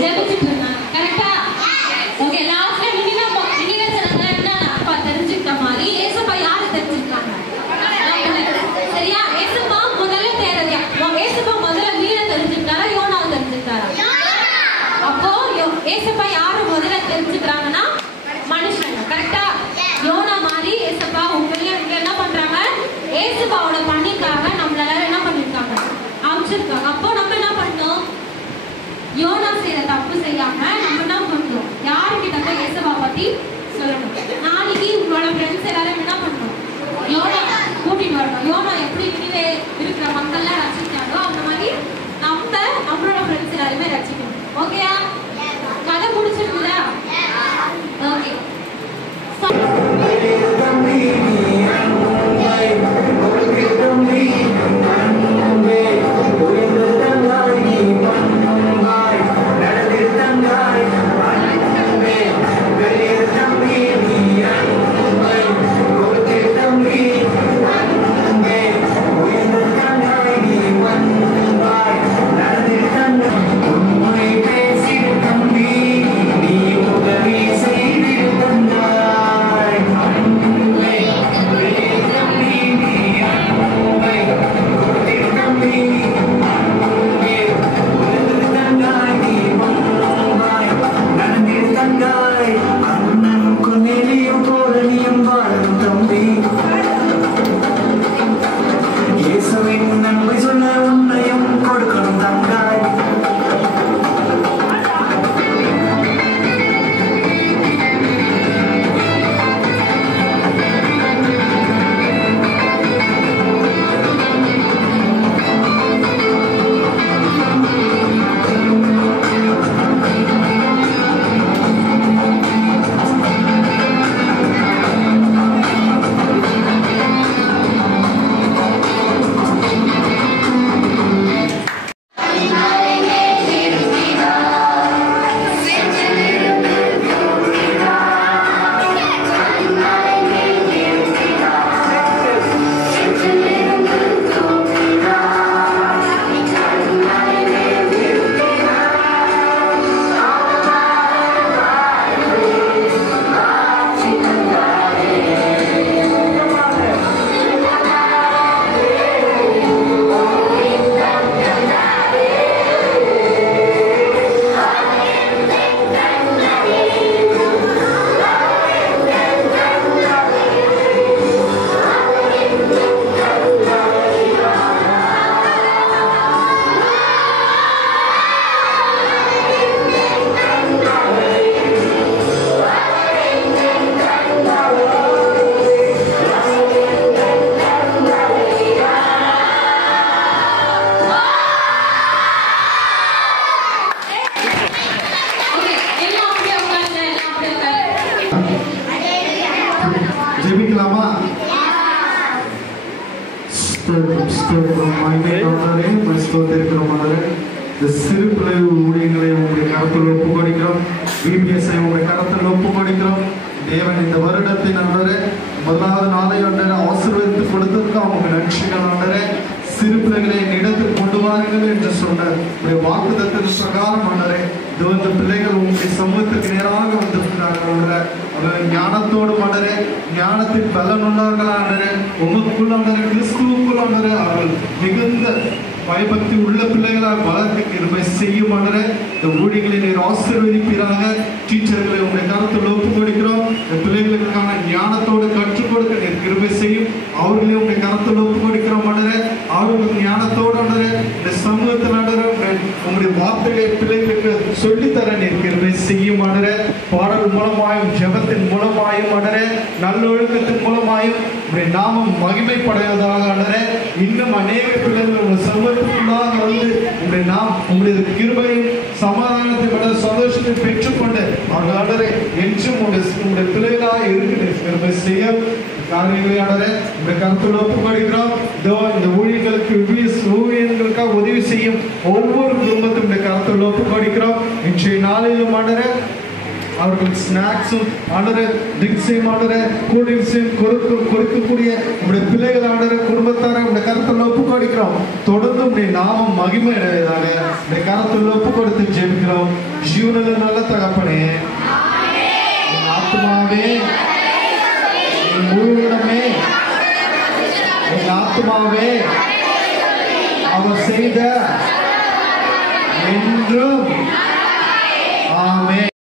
ஜெபிச்சிட்டு இருந்தாங்க. கரெக்டா? ஓகே, லாஸ்ட்ல நீங்க சொன்னீங்கன்னா அப்பா தெரிஞ்சுக்கிட்ட மாதிரி ஏசப்பா யாரை தெரிஞ்சுக்கிட்டாங்க? சரியா? ஏசப்பா முதல்ல தேவையா? ஏசப்பா முதல்ல மீனை தெரிஞ்சுக்கிட்டாரா யோனாவை தெரிஞ்சுக்கிட்டாரா? அப்போ ஏசப்பா யாரை முதல்ல தெரிஞ்சுக்கிறாங்கன்னா மனுஷங்க. கரெக்டா? யோனா மாதிரி ஏசப்பா உங்களே என்ன பண்றாங்க? ஏசப்பாவோட பணிக்காக நம்மள என்ன பண்ணிருக்காங்க? அமைச்சிருக்காங்க. அப்போ நம்ம என்ன பண்ணோம்? யோனா செய்யற தப்பு செய்யாம நம்ம என்ன பண்ணணும்? யாருக்கிட்ட போய் ஏசப்பா பத்தி சொல்லணும். நாளைக்கு உங்களோட ஃப்ரெண்ட்ஸ் எல்லாரும் என்ன பண்ணணும்? யோனா கூட்டிட்டு வரணும். யோனா எப்படி நினைவே இருக்கிற மக்கள்லாம் ரசிச்சாங்களோ அந்த மாதிரி நம்மளோட ஃப்ரெண்ட்ஸ் எல்லாருமே ரசிக்கணும். ஓகேயா? கதை முடிச்சிருக்குதா? ஓகே. ஜெபிக்கலாமா? இந்த சிறு பிள்ளை ஊழியங்களை உங்களுடைய கருத்தில் ஒப்பு கொடுக்கிறோம். பிபிஎஸ்ஐ உங்களுடைய கருத்தில் ஒப்பு கொடுக்கிறோம். தேவன் இந்த வருடத்தின் ஆண்டவரே முதலாவது நாளை ஆண்டவரே ஆசீர்வதித்து கொடுத்ததுக்கு அவங்க நன்றிகள் ஆண்டவரே. சிறு பிள்ளைகளை இடத்தில் கொண்டு வாருங்கள் என்று சொன்னார். வாக்குத்தத்தின் பிரகாரம் ஆண்டவரே இந்த பிள்ளைகள் உங்களுடைய சமூகத்துக்கு நேராக வந்திருக்கிறார்கள். அவர் ஞானத்தோடு ஆண்டவரே, ஞானத்தின் பலன் உள்ளவர்கள் ஆண்டவரே, உமக்குள் ஆண்டவரே, கிறிஸ்துவுக்குள் ஆண்டவரே அவர்கள் மிகுந்த பயபக்தி உள்ள பிள்ளைகளால் வளர்க்க கிருபை செய்யும் ஆண்டவரே. இந்த ஊழியர்களை நீர் ஆசீர்வதிப்பீராக. டீச்சர்களை உங்களுடைய கருத்தில் ஒப்பு கொடுக்கிறோம். இந்த பிள்ளைகளுக்கான ஞானத்தோடு கற்றுக் கொடுக்க நீர் கிருபை செய்யும். அவர்களே உங்களுடைய கருத்தில் ஒப்பு கொடுக்கிறோம் ஆண்டவரே. அவர்களுக்கு ஞானத்தோடு ஆண்டவரே இந்த சமூகத்தில் ஆண்டவரே உங்களுடைய வார்த்தைகளை பிள்ளைகளுக்கு சொல்லித்தர நீர் கிருபை செய்யும் ஆண்டவரே. பாடல் மூலமாயும் ஜெபத்தின் மூலமாயும் ஆண்டவரே நல்லொழுக்கத்தின் மூலமாயும் உங்களுடைய நாமம் மகிமைப்படுவதாக ஆண்டவரே. இன்னும் அநேக பிள்ளைகள் உங்கள் சமூகத்துக்குள்ளாக வந்து உங்களுடைய கிருபையும் சமாதானத்தை சந்தோஷத்தை பெற்றுக்கொண்டு அவர்கள் ஆண்டவரே என்றும் உங்களுடைய பிள்ளைகளாக இருக்கிற கிருபை செய்ய காரியங்களானவரே உங்களுடைய கருத்தில் ஒப்பு கொடுக்கிறோம். இந்த ஊழியர்களுக்கு ஊழியர்களுக்காக உதவி செய்யும் ஒவ்வொரு குடும்பத்துடைய கருத்தில் ஒப்பு கொடுக்கிறோம். இன்றைய நாளிலும் ஆண்டவரே அவர்களுக்கு ஸ்நாக்ஸும் ஆண்டவரே ட்ரிங்க்ஸையும் ஆண்டவரே கூல் ட்ரிங்க்ஸையும் கொடுக்கக்கூடிய உங்களுடைய பிள்ளைகள் ஆண்டவரே குடும்பத்தாரை உங்களுடைய கருத்தில் ஒப்பு கொடுக்கிறோம். தொடர்ந்து உங்களுடைய நாமம் மகிமை அடைவதாக உங்களுடைய கருத்தில் ஒப்பு கொடுத்து ஜெபிக்கிறோம். ஜீவனில் நல்ல தகப்பனே, என் ஆத்மாவே, என் முழுவதுமே, என் ஆத்மாவே அவர் செய்த